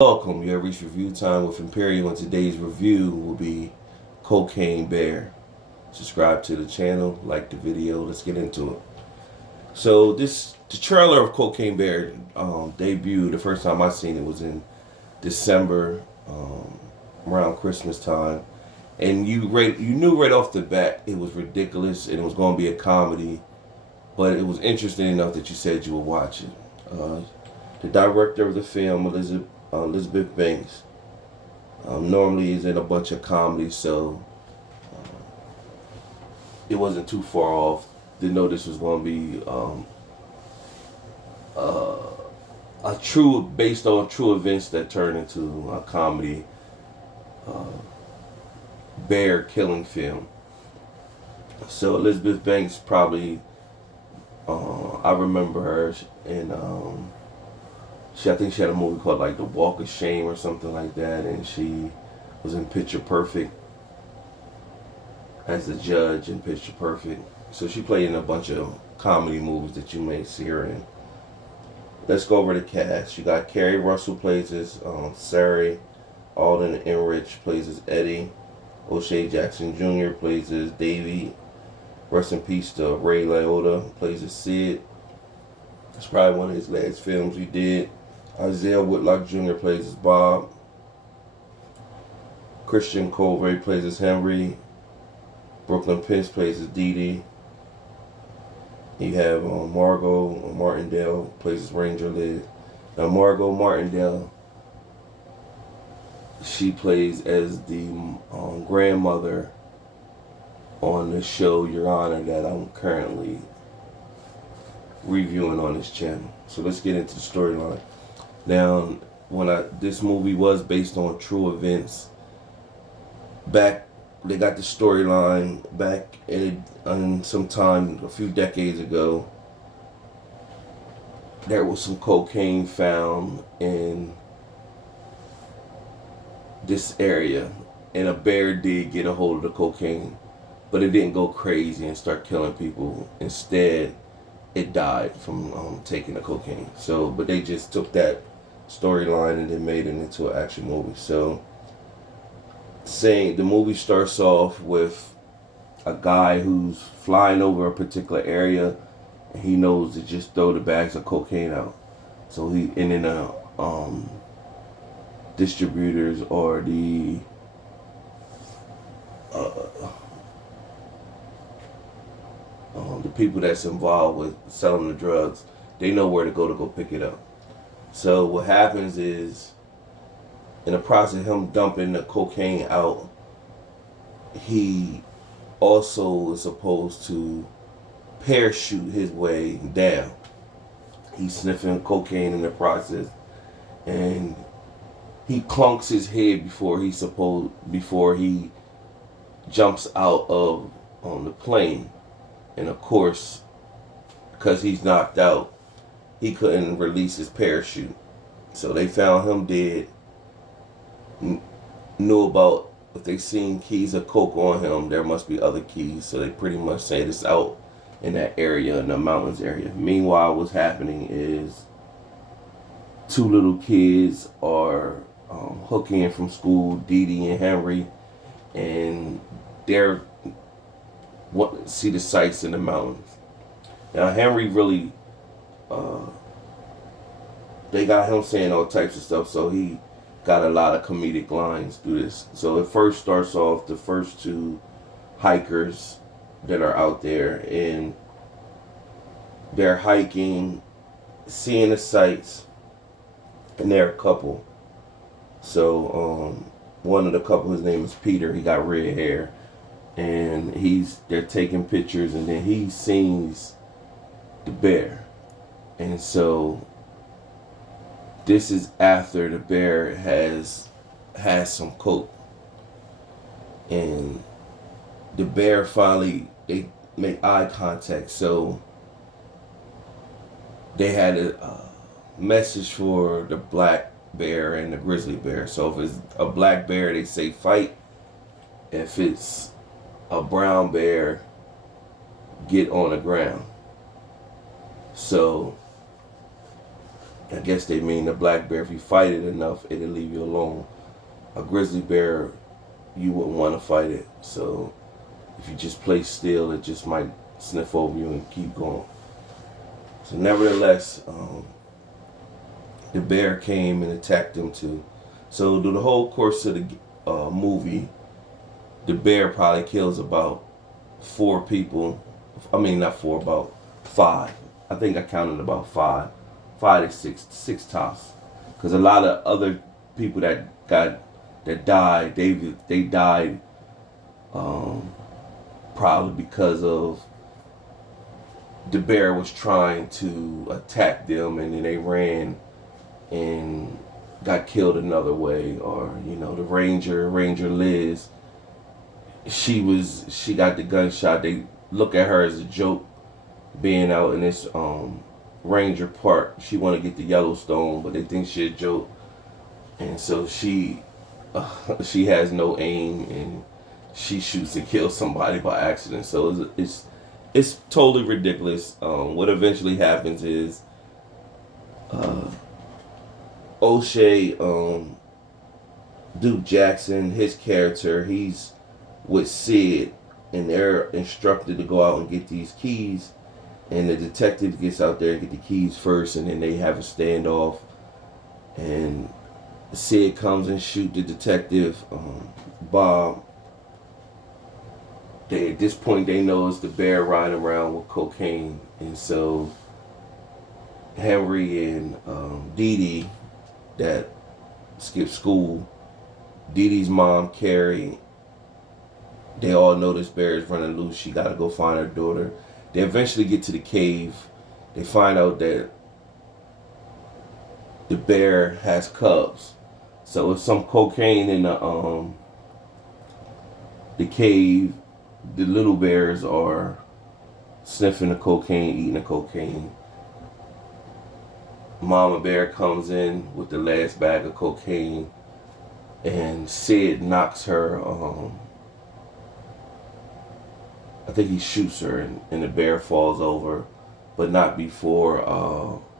Welcome, you have reached review time with Imperial, and today's review will be Cocaine Bear. Subscribe to the channel, like the video, let's get into it. So the trailer of Cocaine Bear debuted. The first time I seen it was in December, around Christmas time, and you knew right off the bat it was ridiculous and it was going to be a comedy, but it was interesting enough that you said you would watch it. The director of the film, Elizabeth Banks, normally is in a bunch of comedies, so it wasn't too far off. Didn't know this was going to be a based on true events that turned into a comedy bear killing film. So Elizabeth Banks probably, I remember her in I think she had a movie called like The Walk of Shame or something like that, and she was in Picture Perfect as the judge in Picture Perfect. So she played in a bunch of comedy movies that you may see her in. Let's go over the cast. You got Kerry Russell plays as Sari, Alden Enrich plays as Eddie, O'Shea Jackson Jr. plays as Davey. Rest in peace to Ray Liotta plays as Sid. It's probably one of his last films he did. Isaiah Whitlock Jr. plays as Bob. Christian Colvey plays as Henry. Brooklyn Pence plays as Dee Dee. You have Margot Martindale plays as Ranger Liz. Now Margot Martindale, she plays as the grandmother on the show Your Honor that I'm currently reviewing on this channel. So let's get into the storyline. Now, this movie was based on true events. They got the storyline back in sometime a few decades ago. There was some cocaine found in this area, and a bear did get a hold of the cocaine, but it didn't go crazy and start killing people. Instead, it died from taking the cocaine. So, but they just took that storyline and then made it into an action movie. So, the movie starts off with a guy who's flying over a particular area, and he knows to just throw the bags of cocaine out. So distributors or the people that's involved with selling the drugs, they know where to go pick it up. So what happens is, in the process of him dumping the cocaine out, he also is supposed to parachute his way down. He's sniffing cocaine in the process, and he clunks his head before he jumps out of on the plane. And of course, because he's knocked out, he couldn't release his parachute. So they found him dead. Knew about, if they seen keys of coke on him, there must be other keys. So they pretty much said it's out in that area, in the mountains area. Meanwhile, what's happening is two little kids are hooking in from school, Dee Dee and Henry, and they're see the sights in the mountains. Now Henry really, they got him saying all types of stuff, so he got a lot of comedic lines through this. So it first starts off the first two hikers that are out there, and they're hiking, seeing the sights, and they're a couple. So one of the couple, his name is Peter. He got red hair, and they're taking pictures, and then he sees the bear. And so this is after the bear has some coke, and the bear finally, they make eye contact. So they had a message for the black bear and the grizzly bear. So if it's a black bear, they say fight. If it's a brown bear, get on the ground. So I guess they mean the black bear, if you fight it enough, it'll leave you alone. A grizzly bear, you wouldn't want to fight it. So if you just play still, it just might sniff over you and keep going. So nevertheless, the bear came and attacked them too. So through the whole course of the movie, the bear probably kills about 4 people. I mean, not 4, about 5. I think I counted about 5. 5 to 6 tops. Because a lot of other people that died, they died probably because of the bear was trying to attack them, and then they ran and got killed another way. Or the ranger Liz, she got the gunshot. They look at her as a joke, being out in this ranger park. She want to get the Yellowstone, but they think she a joke, and so she has no aim, and she shoots and kills somebody by accident. So it's totally ridiculous. What eventually happens is O'Shea, Duke Jackson, his character, he's with Sid, and they're instructed to go out and get these keys. And the detective gets out there and get the keys first, and then they have a standoff. And Sid comes and shoot the detective, Bob. At this point, they know it's the bear riding around with cocaine. And so Henry and Dee Dee, that skipped school, Dee Dee's mom, Carrie, they all know this bear is running loose. She got to go find her daughter. They eventually get to the cave. They find out that the bear has cubs. So it's some cocaine in the cave. The little bears are sniffing the cocaine, eating the cocaine. Mama bear comes in with the last bag of cocaine, and Sid knocks her. I think he shoots her, and the bear falls over, but not before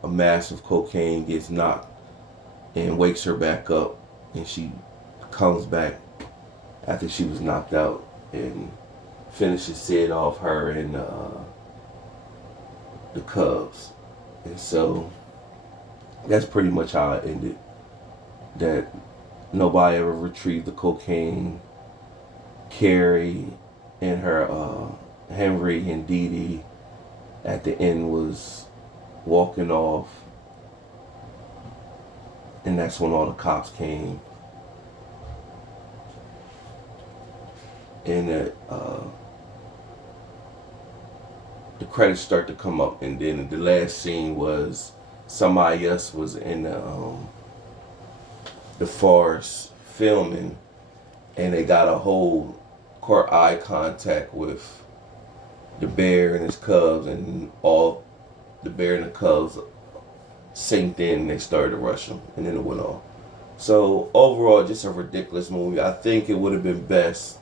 a mass of cocaine gets knocked and wakes her back up, and she comes back after she was knocked out and finishes Sid off, her and the cubs. And so that's pretty much how it ended. That nobody ever retrieved the cocaine. Carrie and her Henry and Dee Dee at the end was walking off, and that's when all the cops came. And the credits start to come up, and then the last scene was somebody else was in the forest filming, and they got a whole caught eye contact with the bear and his cubs, and all the bear and the cubs synced in, and they started to rush him, and then it went off. So overall, just a ridiculous movie. I think it would have been best.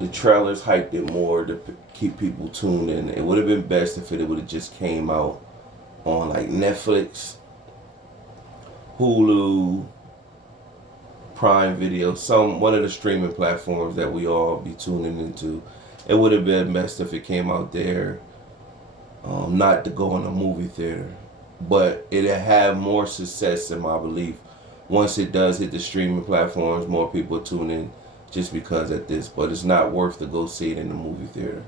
The trailers hyped it more to keep people tuned in. It would have been best if it would have just came out on like Netflix, Hulu, Prime Video, one of the streaming platforms that we all be tuning into. It would have been best if it came out there, not to go in a movie theater. But it'll have more success, in my belief, once it does hit the streaming platforms. More people tune in just because of this. But it's not worth to go see it in the movie theater.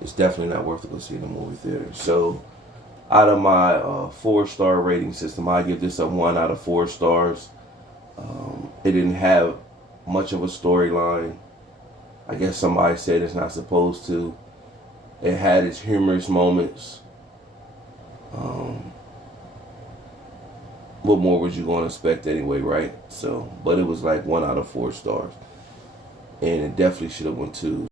It's definitely not worth to go see it in the movie theater. So out of my 4-star rating system, I give this a 1 out of 4 stars. It didn't have much of a storyline. I guess somebody said it's not supposed to. It had its humorous moments. What more was you going to expect anyway, right? So, but it was like 1 out of 4 stars. And it definitely should have went 2.